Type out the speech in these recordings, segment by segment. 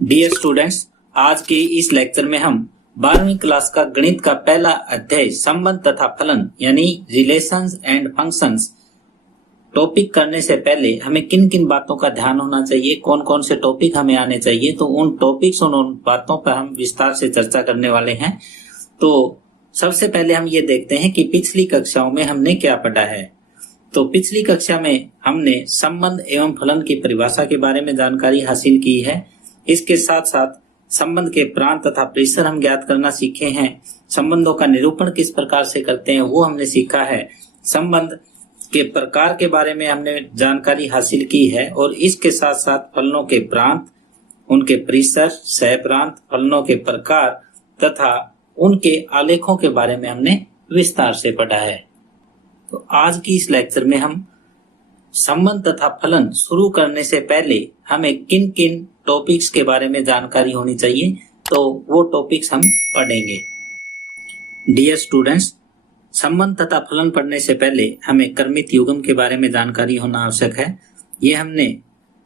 Dear students, आज के इस लेक्चर में हम 12वीं क्लास का गणित का पहला अध्याय संबंध तथा फलन यानी रिलेशंस एंड फंक्शंस टॉपिक करने से पहले हमें किन किन बातों का ध्यान होना चाहिए, कौन कौन से टॉपिक हमें आने चाहिए, तो उन टॉपिक्स और उन बातों पर हम विस्तार से चर्चा करने वाले हैं। तो सबसे पहले हम ये देखते हैं कि पिछली कक्षाओं में हमने क्या पढ़ा है। तो पिछली कक्षा में हमने संबंध एवं फलन की परिभाषा के बारे में जानकारी हासिल की है। इसके साथ साथ संबंध के प्रांत तथा परिसर हम ज्ञात करना सीखे हैं। संबंधों का निरूपण किस प्रकार से करते हैं वो हमने सीखा है। संबंध के प्रकार के बारे में हमने जानकारी हासिल की है और इसके साथ साथ फलनों के प्रांत, उनके परिसर, सहप्रांत, फलनों के प्रकार तथा उनके आलेखों के बारे में हमने विस्तार से पढ़ा है। तो आज की इस लेक्चर में हम संबंध तथा फलन शुरू करने से पहले हमें किन किन टॉपिक्स के बारे में जानकारी होनी चाहिए, तो वो टॉपिक्स हम पढ़ेंगे। डियर स्टूडेंट्स, संबंध तथा फलन पढ़ने से पहले हमें क्रमित युग्म के बारे में जानकारी होना आवश्यक है। ये हमने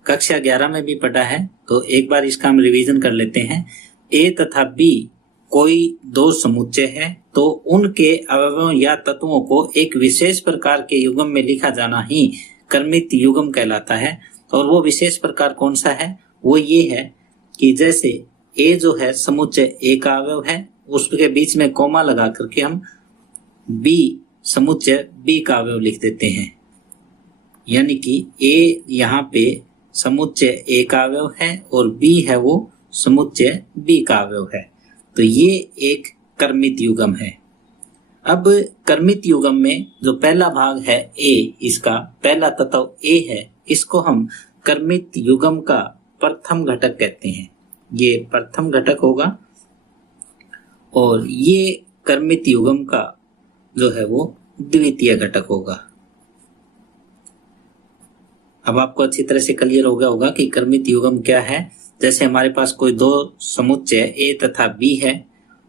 कक्षा 11 में भी पढ़ा है, तो एक बार इसका हम रिवीजन कर लेते हैं। ए तथा बी कोई दो समुच्चय है तो उनके अवयवों या तत्वों को एक विशेष प्रकार के युग्म में लिखा जाना ही क्रमित युग्म कहलाता है। और वो विशेष प्रकार कौन सा है? वो ये है कि जैसे ए जो है समुच्चय ए का अवयव है, उसके बीच में कोमा लगा करके हम बी समुच्चय बी का अवयव लिख देते हैं। यानी कि ए यहाँ पे समुच्चय ए का अवयव है और बी है वो समुच्चय बी का अवयव है। तो ये एक क्रमित युग्म है। अब क्रमित युग्म में जो पहला भाग है ए, इसका पहला तत्व ए है, इसको हम क्रमित युग्म का प्रथम घटक कहते हैं। ये प्रथम घटक होगा और ये क्रमित युग्म का जो है वो द्वितीय घटक होगा। अब आपको अच्छी तरह से क्लियर हो गया होगा कि क्रमित युग्म क्या है। जैसे हमारे पास कोई दो समुच्चय ए तथा बी है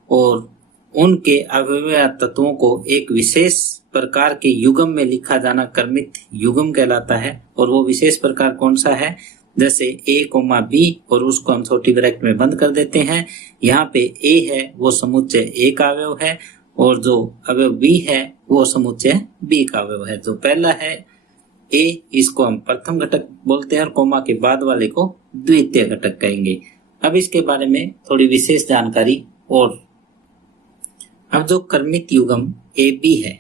और उनके अवयव तत्वों को एक विशेष प्रकार के युग्म में लिखा जाना क्रमित युग्म कहलाता है। और वो विशेष प्रकार कौन सा है? जैसे ए कोमा बी और उसको हम छोटी ब्रैकेट में बंद कर देते हैं। यहाँ पे ए है वो समुच्चय ए का अवयव है और जो अवयव बी है वो समुच्चय बी का अवयव है। जो पहला है ए, इसको हम प्रथम घटक बोलते हैं और कोमा के बाद वाले को द्वितीय घटक कहेंगे। अब इसके बारे में थोड़ी विशेष जानकारी। और अब जो क्रमित युग्म ए बी है,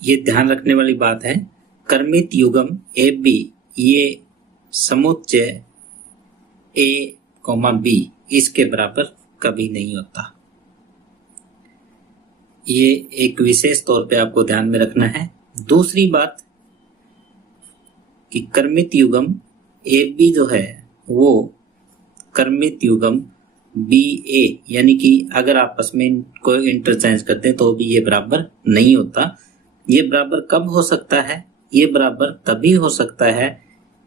ये ध्यान रखने वाली बात है। क्रमित युग्म ए बी ये समुच्चय ए कोमा बी इसके बराबर कभी नहीं होता। ये एक विशेष तौर पे आपको ध्यान में रखना है। दूसरी बात कि क्रमित युग्म ए बी जो है वो क्रमित युग्म बी ए, यानी कि अगर आपस में कोई इंटरचेंज करते हैं तो भी ये बराबर नहीं होता। ये बराबर कब हो सकता है? ये बराबर तभी हो सकता है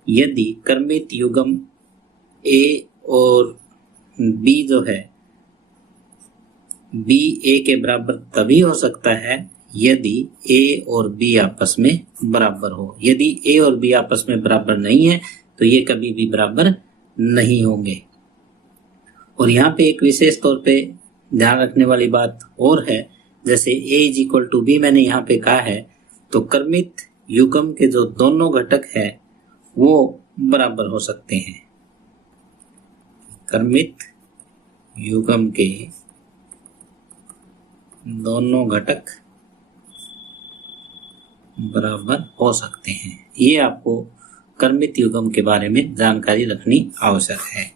यदि क्रमित युग्म ए और बी जो है बी ए के बराबर तभी हो सकता है यदि ए और बी आपस में बराबर हो। यदि ए और बी आपस में बराबर नहीं है तो ये कभी भी बराबर नहीं होंगे। और यहाँ पे एक विशेष तौर पे ध्यान रखने वाली बात और है, जैसे a is equal to B मैंने यहाँ पे कहा है, तो क्रमित युग्म के जो दोनों घटक है वो बराबर हो सकते हैं। क्रमित युग्म के दोनों घटक बराबर हो सकते हैं। ये आपको क्रमित युग्म के बारे में जानकारी रखनी आवश्यक है।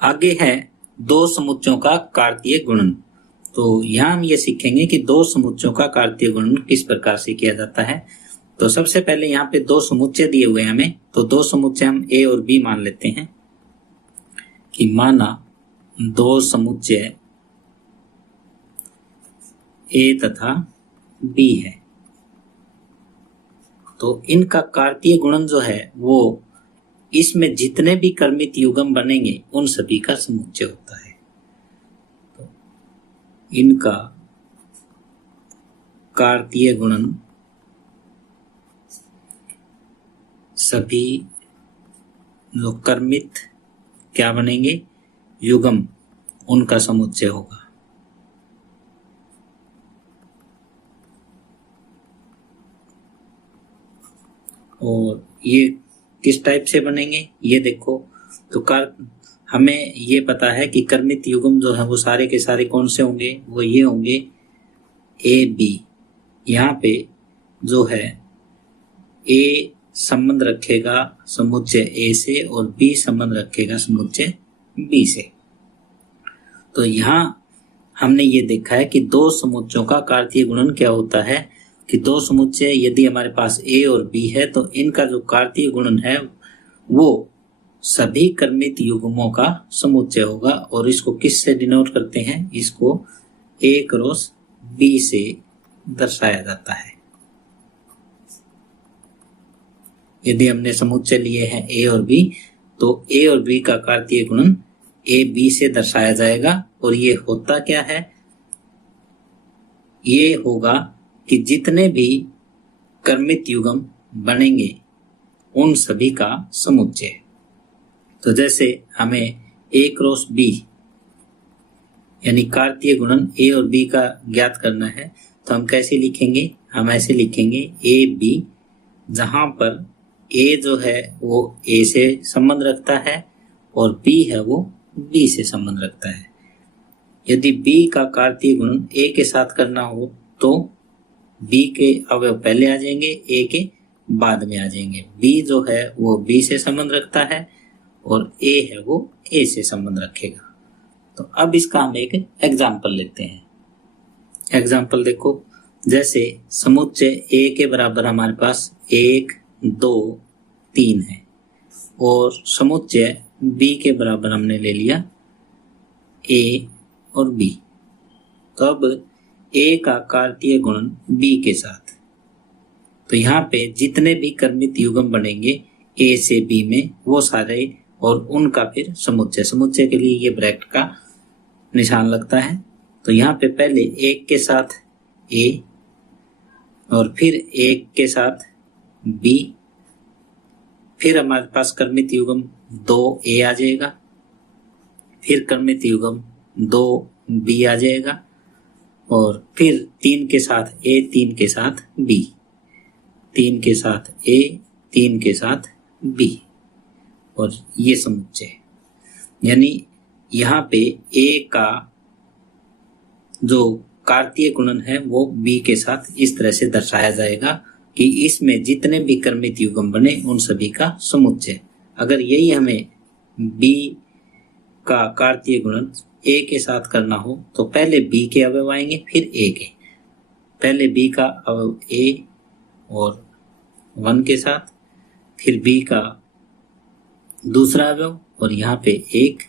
आगे है दो समुच्चयों का कार्तीय गुणन। तो यहाँ हम ये सीखेंगे कि दो समुच्चयों का कार्तीय गुणन किस प्रकार से किया जाता है। तो सबसे पहले यहाँ पे दो समुच्चय दिए हुए हैं हमें, तो दो समुच्चय हम ए और बी मान लेते हैं कि माना दो समुच्चय ए तथा बी है। तो इनका कार्तीय गुणन जो है वो इसमें जितने भी क्रमित युग्म बनेंगे उन सभी का समुच्चय होता है। तो इनका कार्तीय गुणन सभी जो कर्मित क्या बनेंगे, युग्म, उनका समुच्चय होगा। और ये किस टाइप से बनेंगे ये देखो, तो हमें ये पता है कि कर्मित युग्म जो है वो सारे के सारे कौन से होंगे, वो ये होंगे ए बी। यहाँ पे जो है ए संबंध रखेगा समुच्चय ए से और बी संबंध रखेगा समुच्चय बी से। तो यहाँ हमने ये देखा है कि दो समुच्चयों का कार्तीय गुणन क्या होता है कि दो समुच्चय यदि हमारे पास ए और बी है तो इनका जो कार्तीय गुणन है वो सभी कर्मित युग्मों का समुच्चय होगा। और इसको किस से डिनोट करते हैं, इसको ए क्रॉस बी से दर्शाया जाता है। यदि हमने समुच्चय लिए हैं ए और बी तो ए और बी का कार्तीय गुणन ए बी से दर्शाया जाएगा। और ये होता क्या है, ये होगा कि जितने भी कर्मित युग्म बनेंगे उन सभी का समुच्चय। तो जैसे हमें ए क्रॉस बी यानी कार्तीय गुणन ए और बी का ज्ञात करना है तो हम कैसे लिखेंगे, हम ऐसे लिखेंगे ए बी, जहां पर ए जो है वो ए से संबंध रखता है और बी है वो बी से संबंध रखता है। यदि बी का कार्तीय गुणन ए के साथ करना हो तो बी के अवयव पहले आ जाएंगे, ए के बाद में आ जाएंगे। बी जो है वो बी से संबंध रखता है और ए है वो ए से संबंध रखेगा। तो अब इसका हम एक एग्जाम्पल लेते हैं। एग्जाम्पल देखो, जैसे समुच्चय ए के बराबर हमारे पास 1 2 3 है और समुच्चय बी के बराबर हमने ले लिया ए और बी। तो अब ए का कार्तीय गुणन बी के साथ, तो यहाँ पे जितने भी कर्मित युग्म बनेंगे ए से बी में वो सारे और उनका फिर समुच्चय, समुच्चय के लिए ये ब्रैकेट का निशान लगता है। तो यहाँ पे पहले 1 के साथ ए और फिर 1 के साथ बी, फिर हमारे पास कर्मित युग्म 2 ए आ जाएगा, फिर कर्मित युग्म 2 बी आ जाएगा और फिर 3 के साथ ए 3 के साथ बी, 3 के साथ ए 3 के साथ बी और ये समुच्चय। यानी यहाँ पे ए का जो कार्तीय गुणन है वो बी के साथ इस तरह से दर्शाया जाएगा कि इसमें जितने भी कर्मित युग्म बने उन सभी का समुच्चय। अगर यही हमें बी का कार्तीय गुणन ए के साथ करना हो तो पहले बी के अवयव आएंगे फिर ए के, पहले बी का अवयव ए और 1 के साथ, फिर बी का दूसरा अवयव और यहाँ पे 1,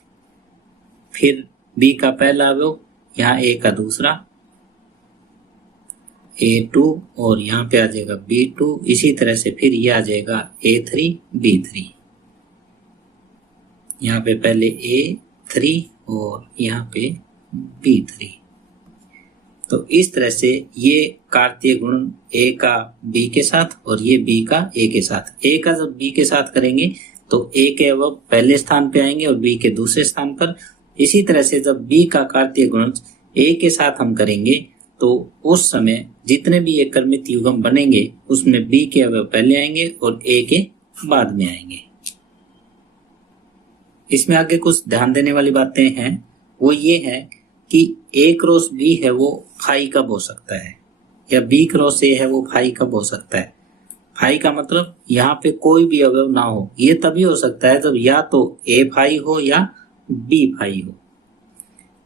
फिर बी का पहला अवयव यहाँ ए का दूसरा A2 और यहाँ पे आ जाएगा B2। इसी तरह से फिर ये आ जाएगा A3 B3, यहाँ पे पहले A3 और यहाँ पे B3। तो इस तरह से ये कार्तीय गुणन A का B के साथ और ये B का A के साथ। A का जब B के साथ करेंगे तो A के अवयव पहले स्थान पे आएंगे और B के दूसरे स्थान पर। इसी तरह से जब B का कार्तीय गुणन A के साथ हम करेंगे तो उस समय जितने भी ये कर्मित युग्म बनेंगे उसमें B के अवयव पहले आएंगे और A के बाद में आएंगे। इसमें आगे कुछ ध्यान देने वाली बातें हैं, वो ये है कि A क्रॉस B है वो फाई कब हो सकता है या B क्रॉस A है वो फाई कब हो सकता है। फाई का मतलब यहाँ पे कोई भी अवयव ना हो, ये तभी हो सकता है जब या तो A फाई हो या B फाई हो।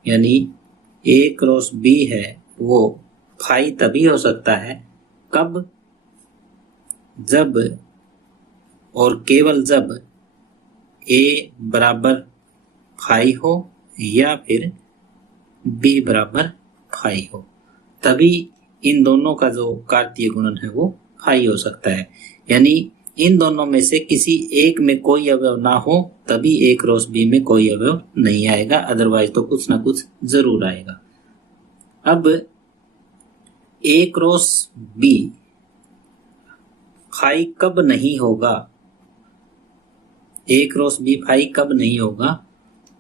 यानी A क्रॉस B है वो फाई तभी हो सकता है कब, जब और केवल जब A बराबर फाई हो या फिर B बराबर फाई हो, तभी इन दोनों का जो कार्तीय गुणन है वो फाई हो सकता है। यानी इन दोनों में से किसी एक में कोई अवयव ना हो तभी A क्रॉस B में कोई अवयव नहीं आएगा, अदरवाइज तो कुछ ना कुछ जरूर आएगा। अब A क्रॉस B फाई कब नहीं होगा ए क्रॉस बी फाई कब नहीं होगा,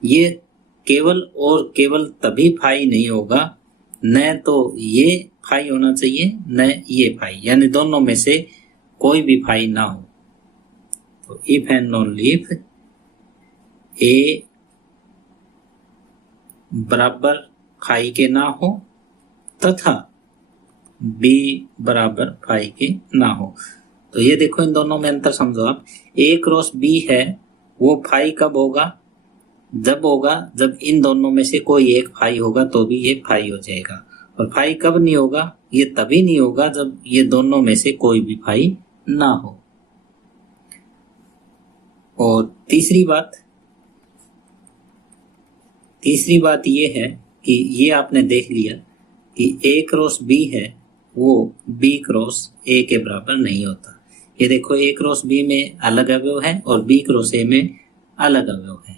ये केवल और केवल तभी फाई नहीं होगा, न तो ये फाई होना चाहिए न ये फाई, यानी दोनों में से कोई भी फाई ना हो। तो इफ एंड ओनली इफ ए बराबर फाई के ना हो तथा बी बराबर फाई के ना हो। तो ये देखो, इन दोनों में अंतर समझो आप। ए क्रॉस बी है वो फाई कब होगा, जब होगा जब इन दोनों में से कोई एक फाई होगा तो भी ये फाई हो जाएगा। और फाई कब नहीं होगा, ये तभी नहीं होगा जब ये दोनों में से कोई भी फाई ना हो। और तीसरी बात ये है कि ये आपने देख लिया कि ए क्रॉस बी है वो बी क्रॉस ए के बराबर नहीं होता। ये देखो, ए क्रॉस बी में अलग अवयव है और बी क्रॉस ए में अलग अवयव है।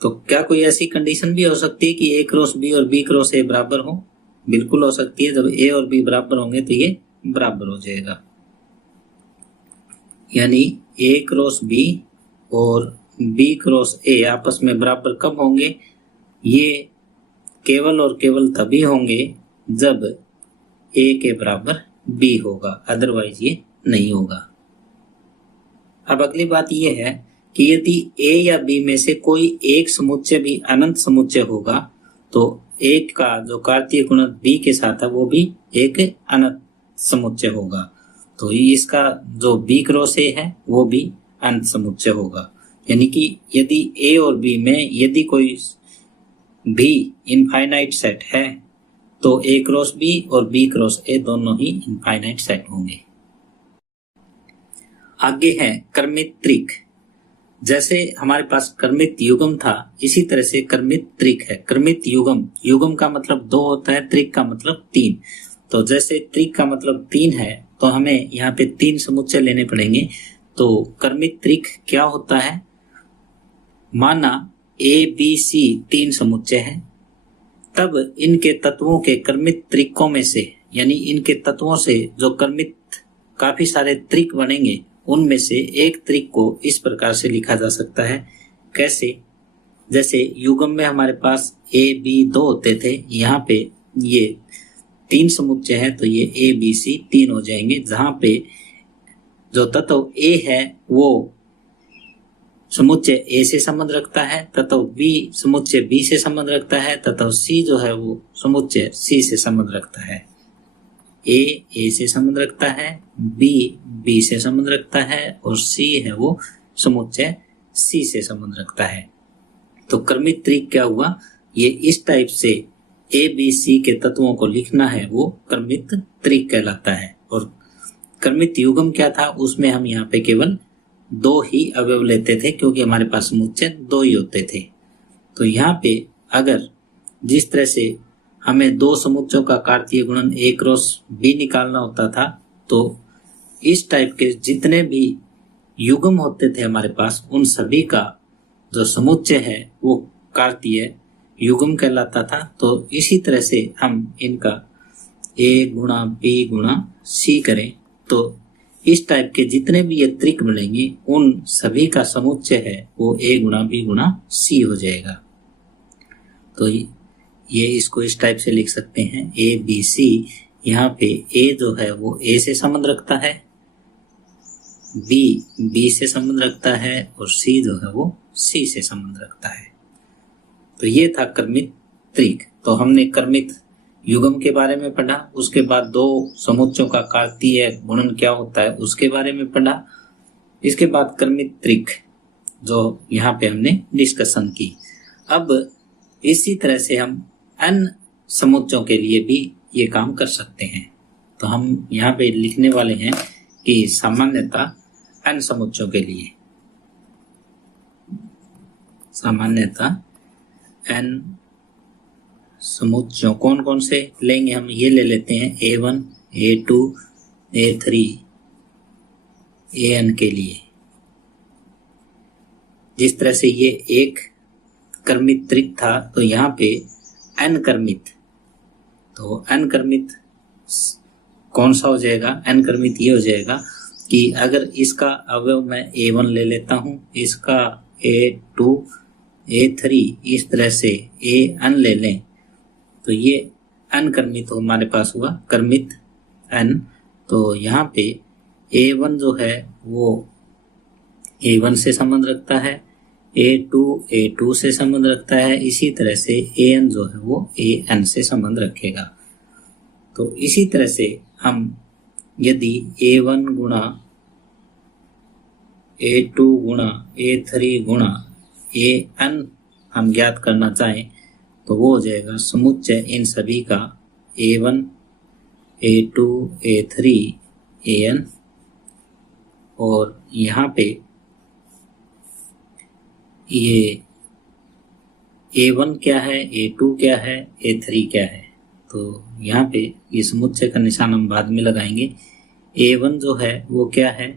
तो क्या कोई ऐसी कंडीशन भी हो सकती है कि ए क्रॉस बी और बी क्रॉस ए बराबर हो? बिल्कुल हो सकती है। जब ए और बी बराबर होंगे तो ये बराबर हो जाएगा। यानी ए क्रॉस बी और बी क्रॉस ए आपस में बराबर कब होंगे? ये केवल और केवल तभी होंगे जब ए के बराबर बी होगा, अदरवाइज ये नहीं होगा। अब अगली बात ये है कि यदि ए या बी में से कोई एक समुच्चय भी अनंत समुच्चय होगा तो एक का जो कार्तीय गुणक बी के साथ है वो भी एक अनंत समुच्चय होगा। तो इसका जो बी क्रॉस ए है वो भी अनंत समुच्चय होगा। यानी कि यदि ए और बी में यदि कोई भी इनफाइनाइट सेट है तो ए क्रॉस बी और बी क्रॉस ए दोनों ही इनफाइनाइट सेट होंगे। आगे है क्रमित त्रिक। जैसे हमारे पास क्रमित युग्म था, इसी तरह से क्रमित त्रिक है। क्रमित युग्म का मतलब 2 होता है, त्रिक का मतलब 3। तो जैसे त्रिक का मतलब 3 है तो हमें यहाँ पे 3 समुच्चय लेने पड़ेंगे। तो क्रमित त्रिक क्या होता है? माना ए बी सी 3 समुच्चय है, तब इनके तत्वों के क्रमित त्रिकों में से, यानी इनके तत्वों से जो क्रमित काफी सारे त्रिक बनेंगे उनमें से एक त्रिक को इस प्रकार से लिखा जा सकता है। कैसे? जैसे युग्म में हमारे पास ए बी 2 होते थे, यहाँ पे ये 3 समुच्चय है तो ये ए बी सी 3 हो जाएंगे, जहां पे जो तत्व ए है वो समुच्चय ए से संबंध रखता है, तत्व बी समुच्चय बी से संबंध रखता है, तत्व सी जो है वो समुच्चय सी से संबंध रखता है। ए से संबंध रखता है, बी से संबंध रखता है और सी है वो समुच्चय सी से संबंध रखता है। तो क्रमित त्रिक क्या हुआ? ये इस टाइप से ए बी सी के तत्वों को लिखना है वो क्रमित त्रिक कहलाता है। और क्रमित युग्म क्या था? उसमें हम यहाँ पे केवल 2 ही अवयव लेते थे क्योंकि हमारे पास समुच्चय 2 ही होते थे। तो यहाँ पे अगर जिस तरह से हमें 2 समुच्चयों का कार्तीय गुणन ए क्रॉस बी निकालना होता था, तो इस टाइप के जितने भी युग्म होते थे हमारे पास उन सभी का जो समुच्चय है वो कार्तीय युग्म कहलाता था। तो इसी तरह से हम इनका ए गुणा बी गुणा सी करें तो इस टाइप के जितने भी ये त्रिक बनेंगे उन सभी का समुच्चय है वो ए गुणा बी गुणा सी हो जाएगा। तो ये इसको इस टाइप से लिख सकते हैं ए बी सी। यहाँ पे ए जो है वो ए से संबंध रखता है, बी से संबंध रखता है और सी जो है वो सी से संबंध रखता है। तो ये था क्रमित त्रिक। तो हमने क्रमित युग्म के बारे में पढ़ा, उसके बाद 2 समुच्चयों का कार्तीय गुणन क्या होता है उसके बारे में पढ़ा, इसके बाद क्रमित त्रिक जो यहाँ पे हमने डिस्कशन की। अब इसी तरह से हम अन्य समुच्चयों के लिए भी ये काम कर सकते हैं। तो हम यहाँ पे लिखने वाले हैं कि सामान्यतः अन्य समुच्चयों के लिए, सामान्यतः n समुच्चयों कौन कौन से लेंगे हम? ये ले लेते हैं A1, A2, A3, AN के लिए। जिस तरह से ये एक क्रमित त्रिक था तो यहाँ पे n क्रमित, तो n क्रमित कौन सा हो जाएगा? n क्रमित ये हो जाएगा कि अगर इसका अवयव मैं A1 ले लेता हूं, इसका A2, A3 इस तरह से An ले लें तो ये अनकर्मित हमारे पास हुआ, कर्मित n। तो यहाँ पे A1 जो है वो A1 से संबंध रखता है, A2 से संबंध रखता है, इसी तरह से An जो है वो An से संबंध रखेगा। तो इसी तरह से हम यदि A1 गुणा A2 गुणा A3 गुणा An हम ज्ञात करना चाहें तो वो हो जाएगा समुच्चय इन सभी का A1, A2, A3, An। और यहाँ पे ये A1 क्या है, A2 क्या है, A3 क्या है, तो यहाँ पे ये समुच्चय का निशान हम बाद में लगाएंगे। A1 जो है वो क्या है,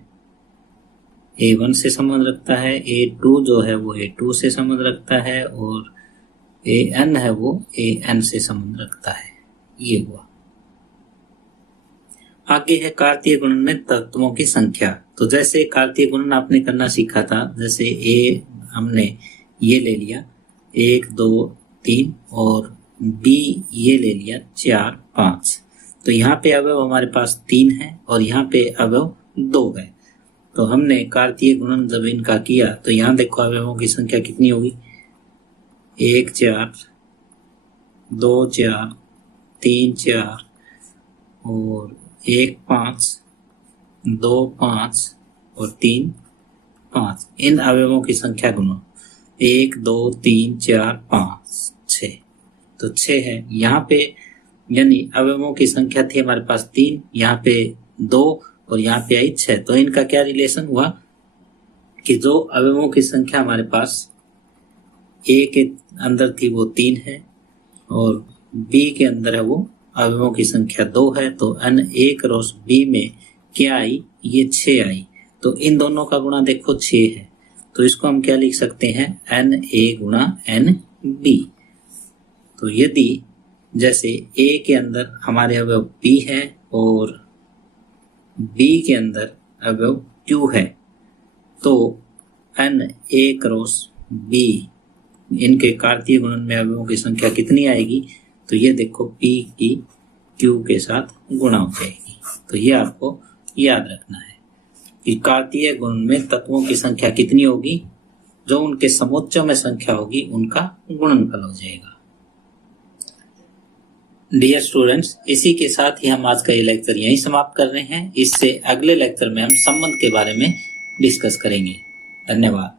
A1 से संबंध रखता है, A2 जो है वो A2 से संबंध रखता है, और An है वो An से संबंध रखता है। ये हुआ। आगे है कार्तीय गुणन में तत्वों की संख्या। तो जैसे कार्तीय गुणन आपने करना सीखा था, जैसे A हमने ये ले लिया 1, 2, 3 और B ये ले लिया 4, 5। तो यहाँ पे अवयव हमारे पास 3 है और यहाँ पे अवयव 2 है। तो हमने कार्तीय गुणन जब इनका किया तो यहाँ देखो अवयवों की संख्या कितनी होगी, 1, 4, 2, 4, 3, 4 और 1, 5, 2, 5 और 3, 5। इन अवयवों की संख्या गुणो 1, 2, 3, 4, 5, 6। तो 6 है यहाँ पे, यानी अवयवों की संख्या थी हमारे पास 3, यहाँ पे 2 और यहाँ पे आई 6। तो इनका क्या रिलेशन हुआ कि जो अवयवों की संख्या हमारे पास A के अंदर थी वो 3 है और B के अंदर है वो अवयवों की संख्या 2 है। तो n A क्रॉस B में क्या आई, ये 6 आई। तो इन दोनों का गुणा देखो 6 है, तो इसको हम क्या लिख सकते हैं, NA गुणा NB। तो यदि जैसे A के अंदर हमारे अवयव B है और B के अंदर अवयव Q है, तो NA क्रॉस B इनके कार्तीय गुणन में अवयवों की संख्या कितनी आएगी, तो ये देखो P की Q के साथ गुणा हो जाएगी। तो ये आपको याद रखना है कि कार्तीय गुणन में तत्वों की संख्या कितनी होगी, जो उनके समुच्चयों में संख्या होगी उनका गुणनफल हो जाएगा। डियर स्टूडेंट्स, इसी के साथ ही हम आज का ये लेक्चर यहीं समाप्त कर रहे हैं। इससे अगले लेक्चर में हम संबंध के बारे में डिस्कस करेंगे। धन्यवाद।